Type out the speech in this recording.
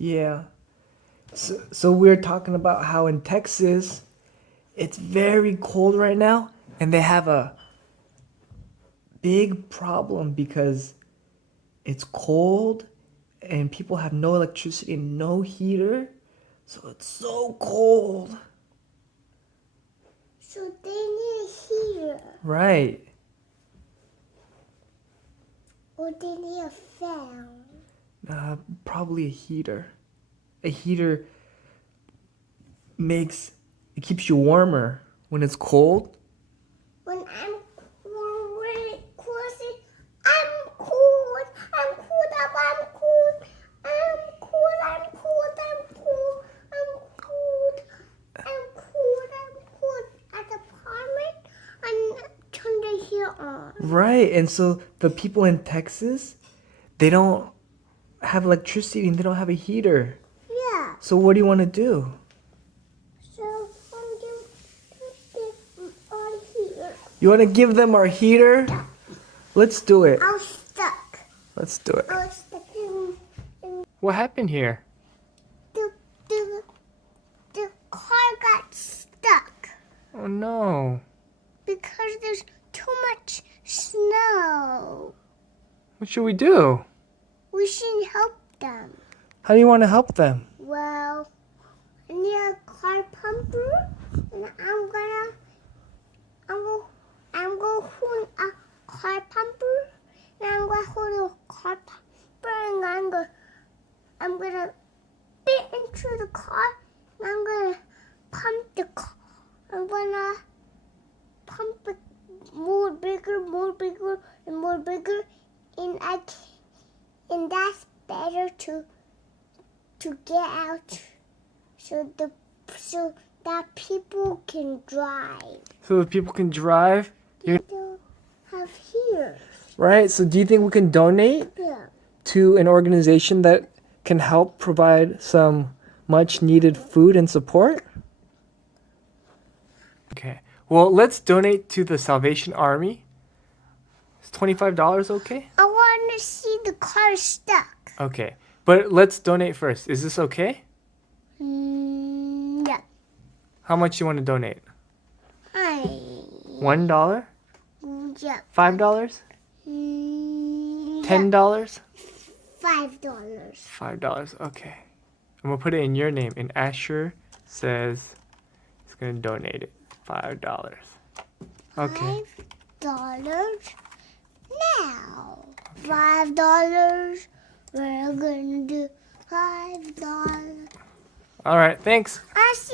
Yeah. So we're talking about how in Texas it's very cold right now and they have a big problem because it's cold and people have no electricity and no heater. So it's so cold. So they need a heater. Right. Or they need a fan. Probably a heater. A heater it keeps you warmer when it's cold. When I'm really cozy, I'm cold. I'm cold. I'm cold. I'm cold. I'm cold. I'm cold. I'm cold. I'm cold. I'm cold. At the apartment, I turn the heater on. Right. And so the people in Texas, they don't have electricity and they don't have a heater. Yeah. So what do you want to do? So I'm going to put this on here. You want to give them our heater? Let's do it. I was stuck. Let's do it. I was stuck in What happened here? the car got stuck Oh no. because there's too much snow. What should we do? We should help them. How do you want to help them? Well, I need a car pumper, and I'm gonna hold a car pumper, and I'm gonna hold a car pumper, and I'm gonna fit into the car, and I'm gonna pump the car. I'm gonna pump it more bigger, and more bigger, and that's better to get out so that people can drive. So that people can drive? They don't have here. Right? So do you think we can donate Yeah. to an organization that can help provide some much needed food and support? Okay. Well, let's donate to the Salvation Army. Is $25 okay? I want to see the car stuck. Okay. But let's donate first. Is this okay? Yeah. How much you want to donate? $1? Yeah. $5? Yeah. $10? $5. $5. Okay. I'm gonna put it in your name. And Asher says he's gonna donate it. $5. Okay. $5 now. $5. We're gonna do $5. All right. Thanks. I see.